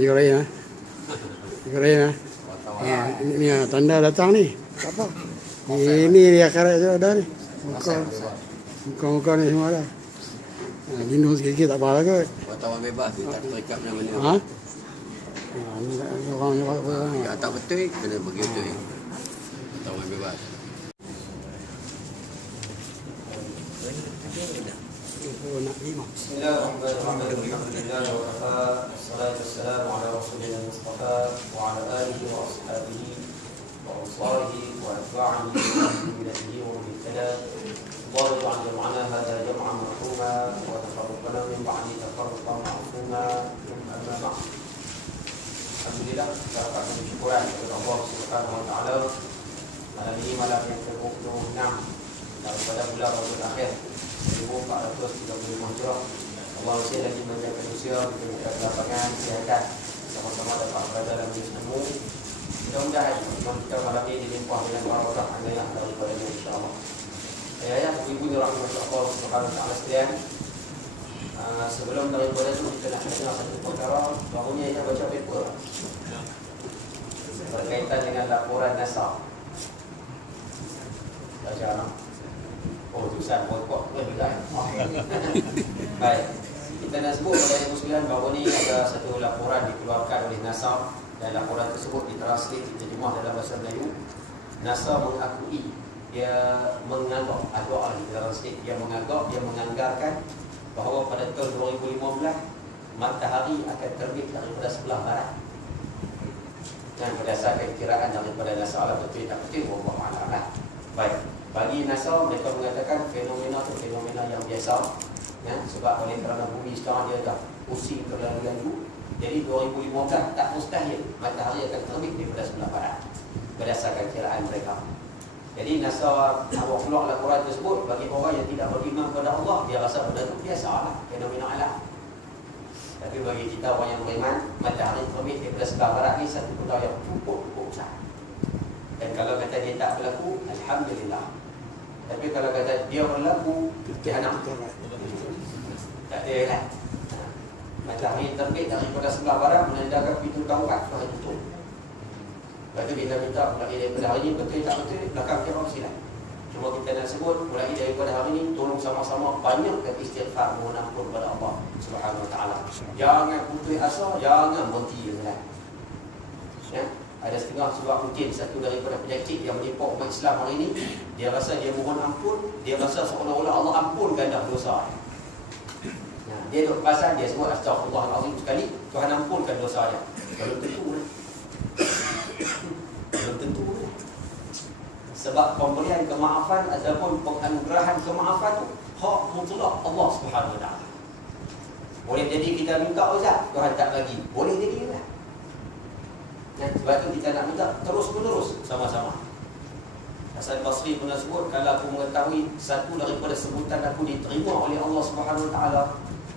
Jurai ya. Ini tanda datang ni. Apa? Ini dia karet je dah ni. Muka ni semua dah. Lindung sikit-sikit tak apa lah kot. Wartawan bebas dia tak terikat mana-mana. Ha? Orang Ya tak betul kena bagi betul. Wartawan bebas. Bismillahirrahmanirrahim. Alhamdulillah wa kafa. Wassalatu wassalamu ala rasulina Mustafa wa ala alihi wa ashabihi wa ansarihi wa atba'ihi wa millatihi wa man ihtada. الله يجعل جمعنا هذا جمعا مرحوما وتفرقنا من بعد تفرقا معصوما ثم اما بعد. Alhamdulillah kita akan bersyukuran kepada Allah Subhanahu wa taala. Malam ini malam yang ke-26 daripada bulan Rabiul Akhir 1435 Hijrah. Allah masih lagi menjaga manusia diberikan kelapangan, kesihatan, sama-sama dapat berada dalam ilmu. Mudah-mudahan kita malam ini dilimpah dengan barakah anayah daripadanya insya-Allah. Ayah ibu dirahmati Allah Subhanahu wa taala sekalian. Sebelum daripada itu kita nak dengar satu perkara, barunya kita baca paper berkaitan dengan laporan NASA. Baca nak. Oh, tulisan pokok kan. Baik. Kita nak sebut kepada ibu sekalian bahawa ni ada satu laporan dikeluarkan oleh NASA dan laporan tersebut ditranslate diterjemah dalam bahasa Melayu. NASA mengakui dia menganggap dia menganggarkan bahawa pada tahun 2015 matahari akan terbit daripada sebelah barat. Dan berdasarkan kiraan daripada NASA betul tak betul wallahu a'lam lah. Baik, bagi NASA mereka mengatakan fenomena itu fenomena yang biasa ya, sebab oleh kerana bumi sekarang dia dah pusing terlalu laju. Jadi 2015 tak mustahil matahari akan terbit daripada sebelah barat berdasarkan kiraan mereka. Jadi NASA awak keluar laporan tersebut bagi orang yang tidak beriman kepada Allah, dia rasa benda itu biasalah, fenomena alam. Tapi bagi kita orang yang beriman, matahari terbit daripada sebelah barat ni satu benda yang cukup besar. Dan kalau kata dia tak berlaku, alhamdulillah. Tapi kalau kata dia berlaku, jahanam. Tak ada lah. Matahari terbit daripada sebelah barat menandakan pintu taubat telah tutup. Lepas tu kita minta mulai daripada hari ini betul tak betul belakang kira silat. Cuma kita nak sebut mulai daripada hari ini tolong sama-sama banyakkan istighfar mohon ampun kepada Allah Subhanahu wa taala. Jangan putus asa, jangan berhenti dengan. Ya, ada setengah sebab mungkin satu daripada penyakit yang menimpa umat Islam hari ini, dia rasa dia mohon ampun, dia rasa seolah-olah Allah ampunkan dah dosa. Nah, dia duk pasal dia sebut astagfirullahalazim sekali, Tuhan ampunkan dosa dia. Kalau tentu belum tentu. Sebab pemberian kemaafan ataupun penganugerahan kemaafan itu hak mutlak Allah Subhanahu wa taala. Boleh jadi kita minta Ustaz, Tuhan tak bagi. Boleh jadi lah. Dan sebab itu kita nak minta terus-menerus sama-sama. Hasan Basri pernah sebut, kalau aku mengetahui satu daripada sebutan aku diterima oleh Allah Subhanahu wa taala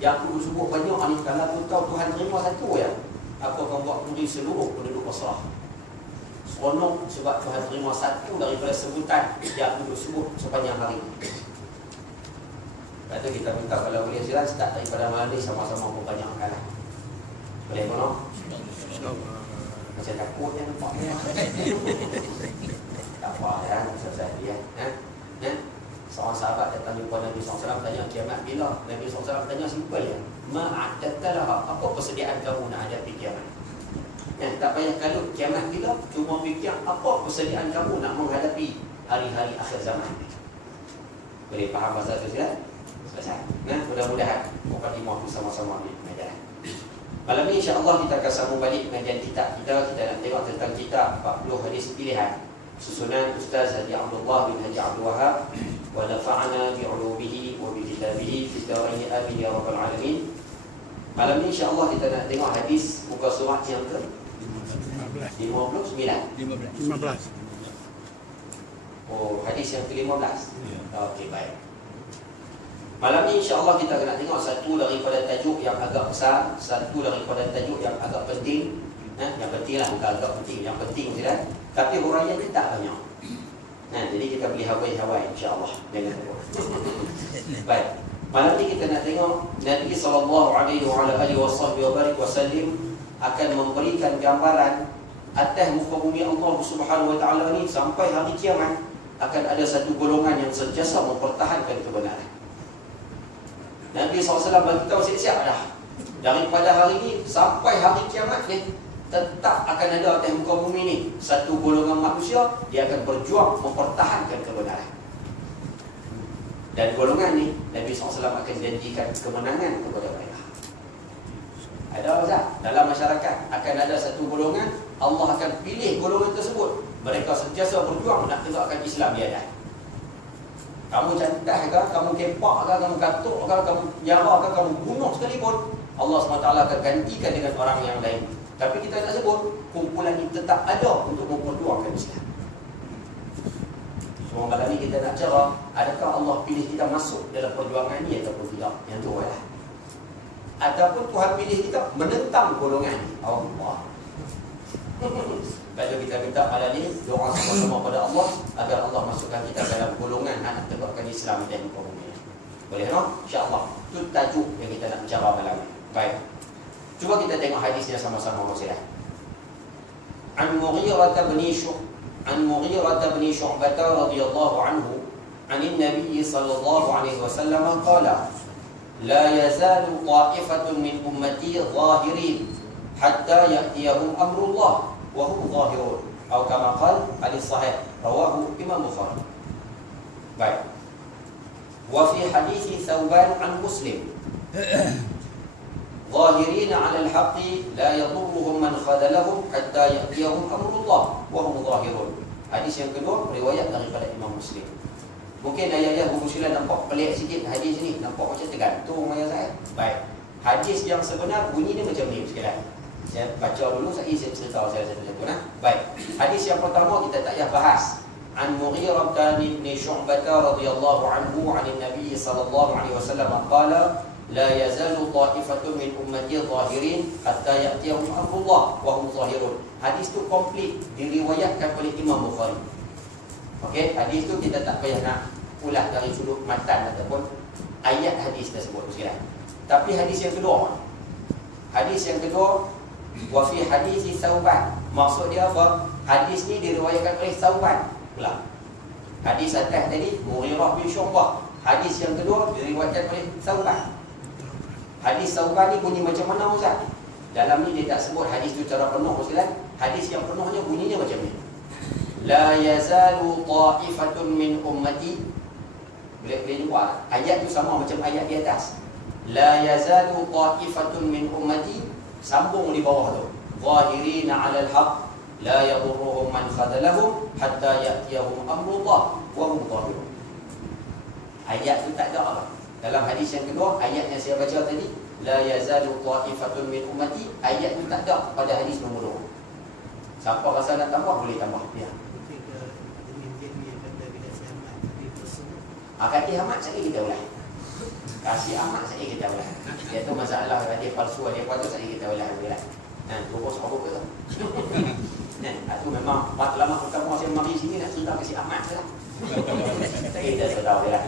yang aku sebut banyak ni, kalau aku tahu Tuhan terima satu ya, aku akan buat puri seluruh penduduk Basrah. Seronok sebab Tuhan terima satu daripada sebutan yang duduk sebut sepanjang hari. Lepas tu kita minta kalau boleh silat start daripada malam ni sama-sama membanyakkan. Boleh pun? Macam takut yang nampak ni. Tak apa ya, selesai dia. Seorang sahabat datang jumpa Nabi SAW tanya kiamat bila? Nabi SAW tanya simple ya. Ma'adattalaha, apa persediaan kamu nak hadapi kiamat? Tak payah kalut kiamat bila, cuma fikir apa persediaan kamu nak menghadapi hari-hari akhir zaman. Boleh faham bahasa tu silat? Selesai. Nah, mudah-mudahan mukadimah bersama-sama ni pengajaran. Malam ni insya-Allah kita akan sambung balik pengajian kita. Kita nak tengok tentang kitab 40 hadis pilihan susunan Ustaz Haji Abdullah bin Haji Abdul Wahab wa nafa'ana bi 'ulumihi wa bi kitabihi fi darain amin ya rabbal alamin. Malam ni insya-Allah kita nak tengok hadis muka surat yang ke 59. Oh, hadis yang ke-15. Okey, baik. Malam ni insya-Allah kita nak tengok satu daripada tajuk yang agak besar, satu daripada tajuk yang agak penting Yang penting lah, bukan agak penting, yang penting je kan. Tapi huraian dia tak banyak. Jadi kita beli hawai-hawai insya-Allah. Jangan lupa. Baik. Malam ni kita nak tengok Nabi SAW akan memberikan gambaran atas muka bumi Allah Subhanahu Wa Taala ni sampai hari kiamat akan ada satu golongan yang sentiasa mempertahankan kebenaran. Nabi SAW bagi tahu siap-siap dah. Daripada hari ini sampai hari kiamat ni tetap akan ada atas muka bumi ni satu golongan manusia, dia akan berjuang mempertahankan kebenaran. Dan golongan ni Nabi SAW akan janjikan kemenangan kepada mereka. Ada Ustaz, dalam masyarakat akan ada satu golongan, Allah akan pilih golongan tersebut. Mereka sentiasa berjuang nak tegakkan Islam di atas. Kamu cantik ke, kamu kepak ke, kamu katuk ke, kamu nyara ke, kamu bunuh sekalipun, Allah SWT akan gantikan dengan orang yang lain. Tapi kita nak sebut, kumpulan ini tetap ada untuk memperjuangkan Islam. Semua malam ni kita nak cara, adakah Allah pilih kita masuk dalam perjuangan ini ataupun tidak? Yang tu lah. Ataupun Tuhan pilih kita menentang golongan ini. Allah. Lalu kita minta malam ni doa sama-sama pada Allah agar Allah masukkan kita dalam golongan anak tegakkan Islam dan kaum ini. Boleh tak? InsyaAllah. Itu tajuk yang kita nak bicara malam ni. Baik. Cuba kita tengok hadisnya sama-sama Rasulullah. An Mughirah bin Syu'bah radhiyallahu anhu عن النبي صلى الله عليه وسلم قال لا يزال طائفة من أمتي ظاهرين حتى يأتيهم أمر الله وهم ظاهرون أو كما قال علي الصحيح رواه إمام البخاري. baik. وفي حديث ثوبان عن مسلم ظاهرين على الحق لا يضرهم من خذلهم حتى يأتيهم أمر الله وهم ظاهرون. Hadis yang kedua riwayat daripada Imam Muslim. Mungkin ayat-ayat Abu Muslim nampak pelik sikit hadis ni, nampak macam tergantung ayat saya. Baik. Hadis yang sebenar bunyi dia macam ni sekalian. Saya baca dulu, saya cerita saya satu-satu nah. Baik. Hadis yang pertama kita tak payah bahas. An Mughirah bin Syu'bah radhiyallahu anhu 'an Nabi sallallahu alaihi wasallam qala la yazalu ta'ifatun min ummati zahirin hatta ya'tiyahum amrullah wa hum zahirun. Hadis tu komplit diriwayatkan oleh Imam Bukhari. Okey, hadis tu kita tak payah nak ulas dari sudut matan ataupun ayat hadis tersebut sekalian. Tapi hadis yang kedua, wa fi hadis Thauban. Maksud dia apa? Hadis ni diriwayatkan oleh Thauban pula. Hadis atas tadi Mughirah bin Syu'bah. Hadis yang kedua diriwayatkan oleh Thauban. Hadis Thauban ni bunyi macam mana Ustaz? Dalam ni dia tak sebut hadis tu secara penuh sekalian. Hadis yang penuhnya bunyinya macam ni. La yazalu ta'ifatun min ummati. Boleh jumpa ayat tu sama macam ayat di atas. La yazalu ta'ifatun min ummati, sambung di bawah tu. Zahirina 'alal haqq la yadurruhum man khadalahum hatta ya'tiyahum amrullah wa hum zahirun. Ayat tu tak ada apa. Dalam hadis yang kedua, ayat yang saya baca tadi, la yazalu ta'ifatun min ummati, ayat tu tak ada pada hadis nombor 2. Siapa rasa nak tambah boleh tambah. Ya. Kata Ahmad sekali kita ulang. Kasih Ahmad sekali kita ulang. Dia tu masalah dia palsu dia patut sekali kita ulang. Terus apa ke? Itu memang lama pertama saya mari sini nak cerita kasih Ahmad lah. Tak kita sedar dia.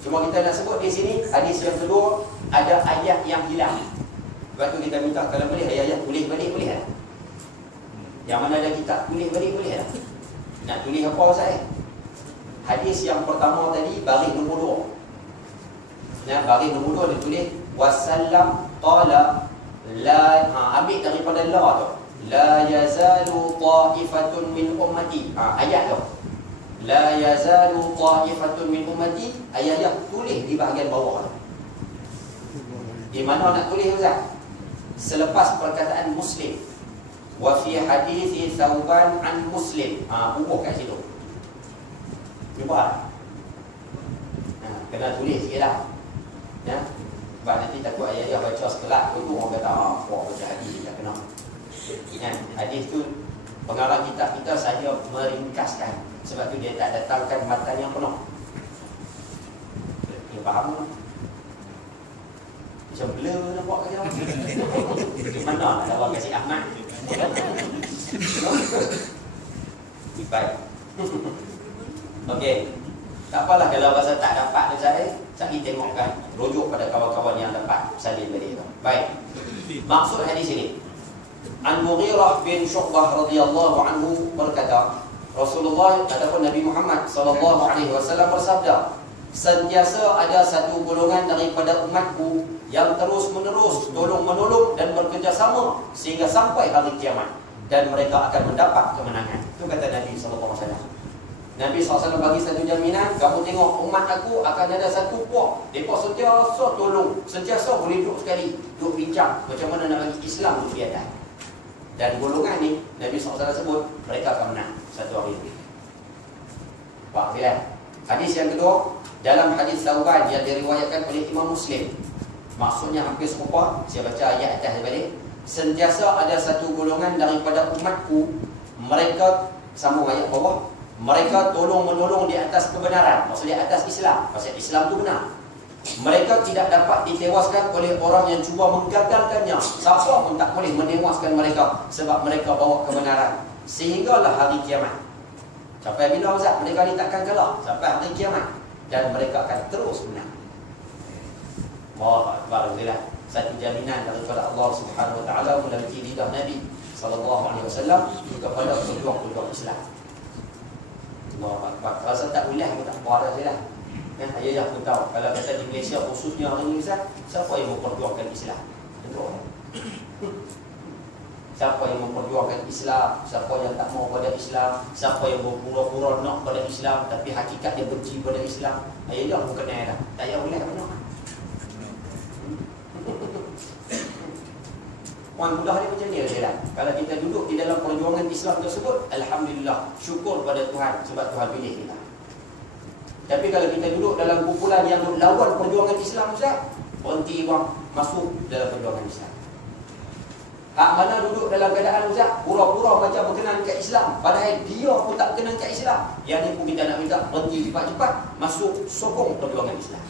Cuma kita nak sebut di sini hadis yang kedua ada ayat yang hilang. Sebab tu kita minta kalau boleh ayat tulis balik boleh tak? Yang mana ada kitab tulis balik boleh tak? Nak tulis apa saya? Hadis yang pertama tadi baris nombor 2. Baris nombor 2 ditulis wasallam qala la, ambil daripada la tu. La yazalu ta'ifatun min ummati. Ayat tu. La yazalu ta'ifatun min ummati, ayat yang tulis di bahagian bawah tu. Di mana nak tulis Ustaz? Selepas perkataan Muslim. Wa fi hadis Thauban an Muslim. Bubuh kat situ. Jumpa. Kena tulis sikit lah. Sebab nanti takut ayat dia baca setelah tu orang kata baca hadis tak kena. Hadis tu pengarang kitab kita saja meringkaskan. Sebab tu dia tak datangkan matan yang penuh. Dia faham tak? Macam blur nampak kaya orang. Mana nak lawan kasih Ahmad? Baik. Okey. Tak apalah kalau rasa tak dapat saya tengokkan, rujuk pada kawan-kawan yang dapat salin balik tu. Baik. Maksud hadis ini, An Mughirah bin Syu'bah radhiyallahu anhu berkata, Rasulullah ataupun Nabi Muhammad sallallahu alaihi wasallam bersabda, sentiasa ada satu golongan daripada umatku yang terus-menerus tolong-menolong dan bekerjasama sehingga sampai hari kiamat, dan mereka akan mendapat kemenangan. Itu kata Nabi sallallahu alaihi wasallam. Nabi SAW bagi satu jaminan, kamu tengok umat aku akan ada satu puak, mereka sentiasa tolong, sentiasa boleh duduk sekali, duduk bincang macam mana nak bagi Islam itu biadab. Dan golongan ni Nabi SAW sebut mereka akan menang satu hari ini. Faham tak? Hadis yang kedua, dalam hadis Thawban yang diriwayatkan oleh Imam Muslim, maksudnya hampir serupa. Saya baca ayat atas balik. Sentiasa ada satu golongan daripada umatku, mereka, sambung ayat bawah, mereka tolong-menolong di atas kebenaran, maksudnya atas Islam. Maksud Islam itu benar. Mereka tidak dapat ditewaskan oleh orang yang cuba menggagalkannya. Siapa pun tak boleh menewaskan mereka, sebab mereka bawa kebenaran sehinggalah hari kiamat. Sampai bila Ustaz? Mereka ni takkan kalah sampai hari kiamat, dan mereka akan terus menang. Allahu Akbar. Satu jaminan daripada Allah Subhanahu wa taala melalui lidah Nabi sallallahu alaihi wasallam kepada pejuang-pejuang Islam. Allahu Akbar. Rasa tak boleh aku tak puas sajalah. Ayah pun tahu kalau kata di Malaysia khususnya hari ini Ustaz, siapa yang memperjuangkan Islam? Betul. Siapa yang memperjuangkan Islam, siapa yang tak mau pada Islam, siapa yang berpura-pura nak pada Islam tapi hakikatnya benci pada Islam. Ayah pun kena dah. Tak payah boleh mana. Puan mudah dia macam ni lah. Kalau kita duduk di dalam perjuangan Islam tersebut, alhamdulillah, syukur pada Tuhan sebab Tuhan pilih kita. Tapi kalau kita duduk dalam kumpulan yang lawan perjuangan Islam, Ustaz, berhenti bang, masuk dalam perjuangan Islam. Hak mana duduk dalam keadaan Ustaz, pura-pura macam berkenan kat Islam, padahal dia pun tak berkenan kat Islam. Yang ni pun kita nak minta berhenti cepat-cepat, masuk sokong perjuangan Islam.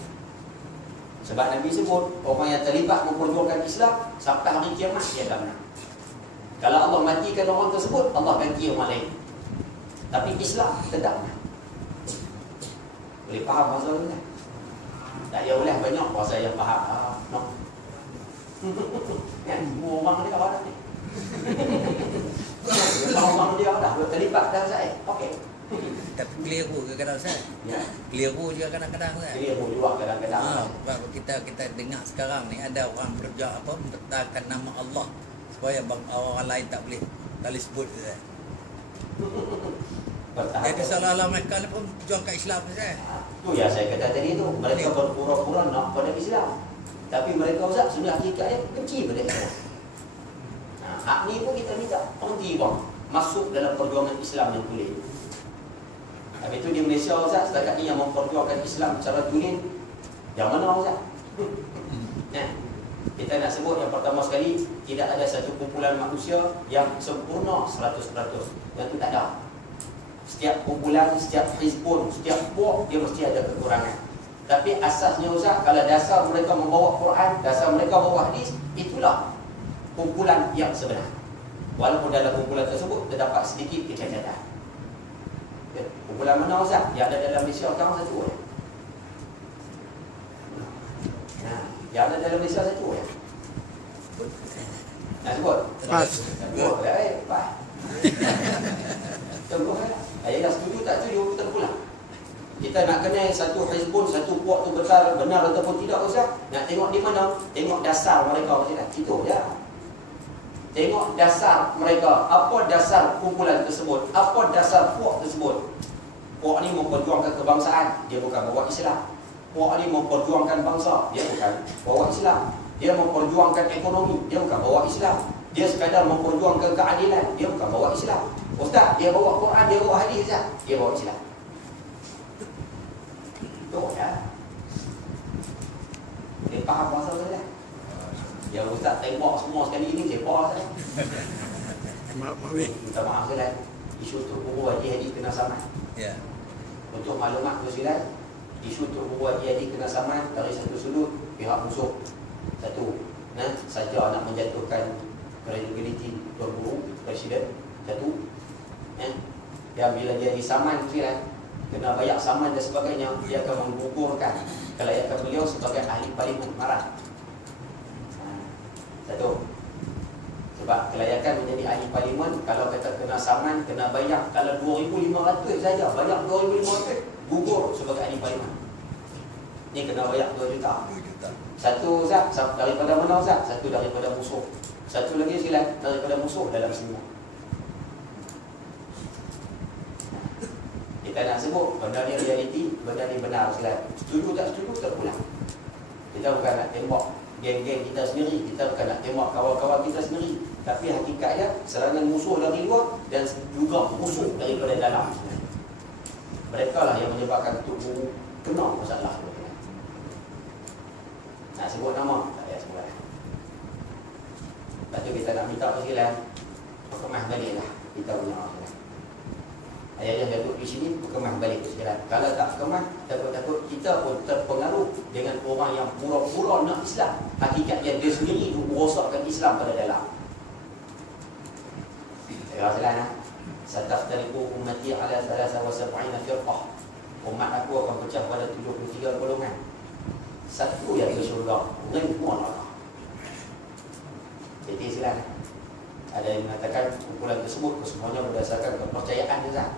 Sebab Nabi sebut, orang yang terlibat memperjuangkan Islam sampai hari kiamat dia akan menang. Kalau Allah matikan orang tersebut, Allah ganti orang lain. Tapi Islam tetap menang. Boleh faham bahasa ni? Tak payah boleh banyak bahasa yang faham. No. Kan semua orang dia ada ni. Orang dia dah terlibat dah saya. Okey. Tapi keliru kadang-kadang Ustaz. Ya. Keliru juga kadang-kadang Ustaz. Keliru juga kadang-kadang. Sebab kita dengar sekarang ni ada orang berjuang apa mempertahankan nama Allah supaya orang lain tak boleh sebut Ustaz. Jadi seolah-olah mereka ni pun berjuang kat Islam Ustaz. Tu yang saya kata tadi tu, mereka berpura-pura nak pada Islam. Tapi mereka Ustaz sudah hakikatnya benci pada Islam. Hak ni pun kita minta berhenti bang, masuk dalam perjuangan Islam yang tulen. Habis itu di Malaysia Ustaz, setakat ni yang memperjuangkan Islam secara tulen, yang mana Ustaz? Kita nak sebut yang pertama sekali, tidak ada satu kumpulan manusia yang sempurna 100%. Yang itu tak ada. Setiap kumpulan, setiap hizbun, setiap puak, dia mesti ada kekurangan. Tapi asasnya Ustaz, kalau dasar mereka membawa Quran, dasar mereka membawa hadis, itulah kumpulan yang sebenar. Walaupun dalam kumpulan tersebut terdapat sedikit kecacatan. Kumpulan mana Ustaz? Yang ada dalam Malaysia sekarang satu ya? Yang ada dalam Malaysia satu ya? Nak sebut? Pas. Sebut. Baik, pas. Tunggu lah. Ayah dah setuju tak setuju, kita pulang. Kita nak kenal satu hizbun, satu puak tu benar ataupun tidak Ustaz. Nak tengok di mana? Tengok dasar mereka macam mana. Itu je. Tengok dasar mereka. Apa dasar kumpulan tersebut? Apa dasar puak tersebut? Puak ni memperjuangkan kebangsaan, dia bukan bawa Islam. Puak ni memperjuangkan bangsa, dia bukan bawa Islam. Dia memperjuangkan ekonomi, dia bukan bawa Islam. Dia sekadar memperjuangkan keadilan, dia bukan bawa Islam. Ustaz, dia bawa Quran, dia bawa hadis Ustaz, dia bawa Islam. Betul ya? Dia faham bahasa saya. Yang Ustaz tembak semua sekali ini, dia faham saya. Minta maaf sekali. Isu tu kubur haji kena saman. Ya. Untuk maklumat Tuan Silat, isu tu kubur haji kena saman dari satu sudut pihak musuh. Satu, saja nak menjatuhkan credibility Tuan Guru Presiden. Satu, dan bila dia disaman kena bayar saman dan sebagainya, dia akan menggugurkan kelayakan beliau sebagai ahli parlimen marah. Satu, sebab kelayakan menjadi ahli parlimen, kalau kata kena saman, kena bayar. Kalau 2,500 saja, bayar 2,500, gugur sebagai ahli parlimen. Ni kena bayar 2 juta. 2 juta. Satu Ustaz, daripada mana Ustaz? Satu daripada musuh. Satu lagi silat daripada musuh dalam semua. Kita nak sebut benda ni realiti, benda ni benar silat. Setuju tak setuju, terpulang. Kita bukan nak tembak geng-geng kita sendiri, kita bukan nak tembak kawan-kawan kita sendiri, tapi hakikatnya serangan musuh dari luar dan juga musuh daripada dalam. Mereka lah yang menyebabkan tubuh kena masalah. Nak sebut nama, tak payah sebut. Lepas tu kita nak minta persilan, perkemah balik lah kita punya orang. Ayah yang duduk di sini, perkemah balik persilan. Kalau tak perkemah, takut-takut kita pun terpengaruh dengan orang yang pura-pura nak Islam. Hakikatnya dia sendiri merosakkan Islam pada dalam. Saya silan lah. Sataftariqu ummati ala 73 firqah. Umat aku akan pecah pada 73 golongan. Satu yang ke syurga, lain semua neraka. Jadi silakan. Ada yang mengatakan kumpulan tersebut semuanya berdasarkan kepercayaan Ustaz.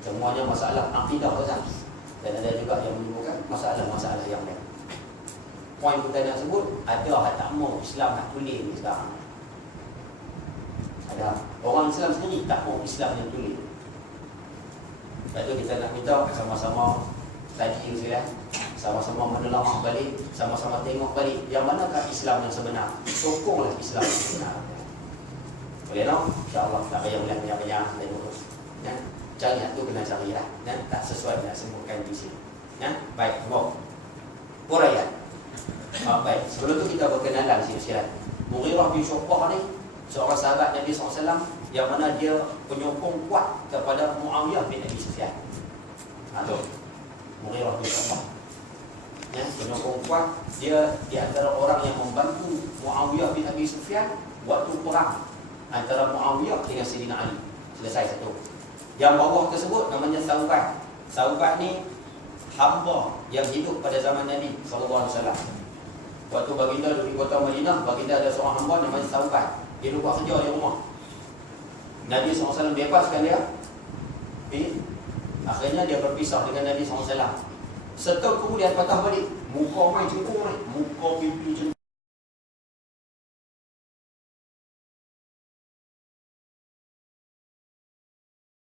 Semuanya masalah akidah Ustaz. Dan ada juga yang menyebutkan masalah-masalah yang lain. Poin kita nak sebut, ada tak mau Islam nak tulis ni sekarang. Ada orang Islam sendiri tak mau Islam yang tulis. Lepas tu kita nak minta sama-sama tadi silakan. Sama-sama menelaah balik, sama-sama tengok balik yang manakah Islam yang sebenar. Sokonglah Islam yang sebenar. Boleh tak? InsyaAllah tak payah banyak-banyak dan urus. Cari tu kena cari lah. Tak sesuai nak sebutkan di sini. Baik, bawa Hurairah. Baik, sebelum tu kita berkenalan silat. Mughirah bin Syu'bah ni seorang sahabat Nabi SAW yang mana dia penyokong kuat kepada Muawiyah bin Abi Sufyan. Mughirah bin Syu'bah, penyokong kuat. Dia di antara orang yang membantu Muawiyah bin Abi Sufyan waktu perang antara Muawiyah dengan Sayyidina Ali. Selesai satu. Yang bawah tersebut namanya Sauban. Sauban ni hamba yang hidup pada zaman Nabi SAW. Waktu baginda duduk di kota Madinah, baginda ada seorang hamba namanya Sauban. Dia buat kerja di rumah. Nabi SAW bebaskan dia. Akhirnya dia berpisah dengan Nabi SAW. Setahun kemudian patah balik. Muka main cengkung ni. Muka pipi cengkung.